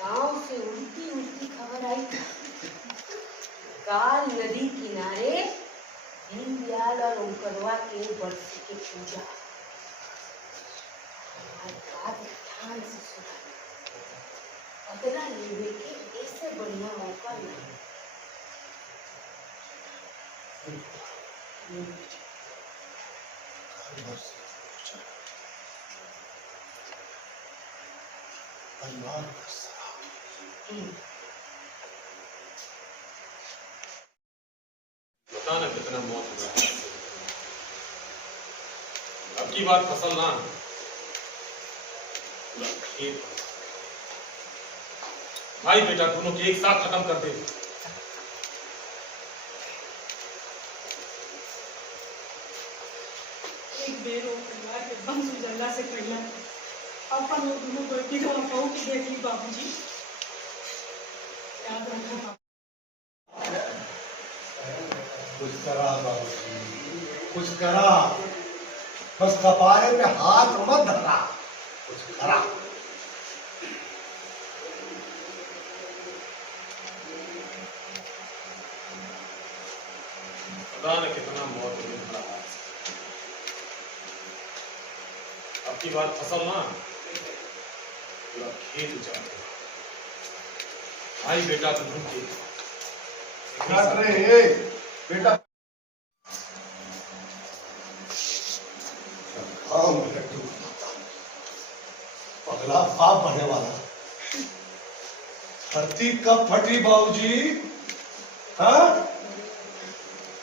गांव से उल्टी उल्टी खबर आई। काल नदी किनारे दीनदयाल और ओंकरवा के बरसी की पूजा। हमारी बात ध्यान से सुना, बदला लेने के ऐसे बढ़िया मौका नहीं। परिवार का सहारा। बता ना कितना मौत हो रहा है। अब की बात फसल ना खेत, भाई बेटा दोनों के एक साथ खत्म कर दे। एक बेर वो परिवार के बंद उजला से पहला अपन लोग दोनों बेटी को कहूँ कि देखी बाबूजी याद रखना। कुछ करा बाबूजी, कुछ करा, बस कपारे पे हाथ मत धरा, कुछ करा। पता न कितना मौत हो रहा है। अब की बात फसल ना पूरा खेत उजाड़ गया। भाई बेटा तो ढूंढ रहे बेटा पगला बाप बनने वाला धरती कब फटी बाबूजी? हाँ,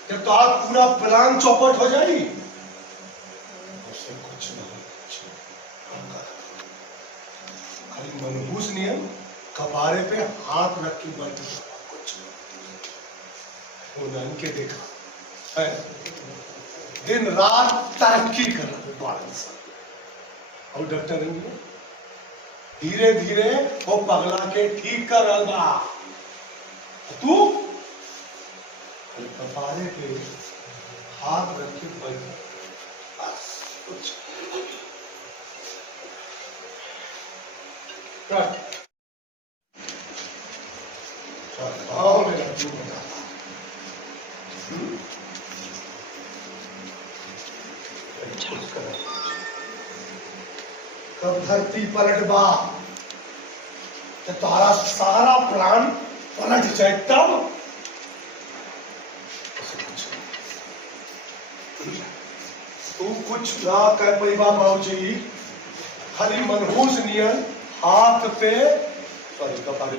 जब तो आज पूरा प्लान चौपट हो जाएगी। उससे कुछ नहीं, खाली मनहूस नियम कपारे पे हाथ रख के बैठे, कुछ उन्होंने के देखा है दिन रात तरक्की कर रहा और डॉक्टर धीरे धीरे वो पगला के ठीक कर रहा बा। तू कपारे पे हाथ रख के बैठ, कुछ आओ मेरा तू बता। कब धरती पलट बा तो तारा सारा प्लान पलट जाए, तब तू कुछ ना कह पैबा बाबूजी, खाली मनहूस नियन हाथ पे सॉरी कपारे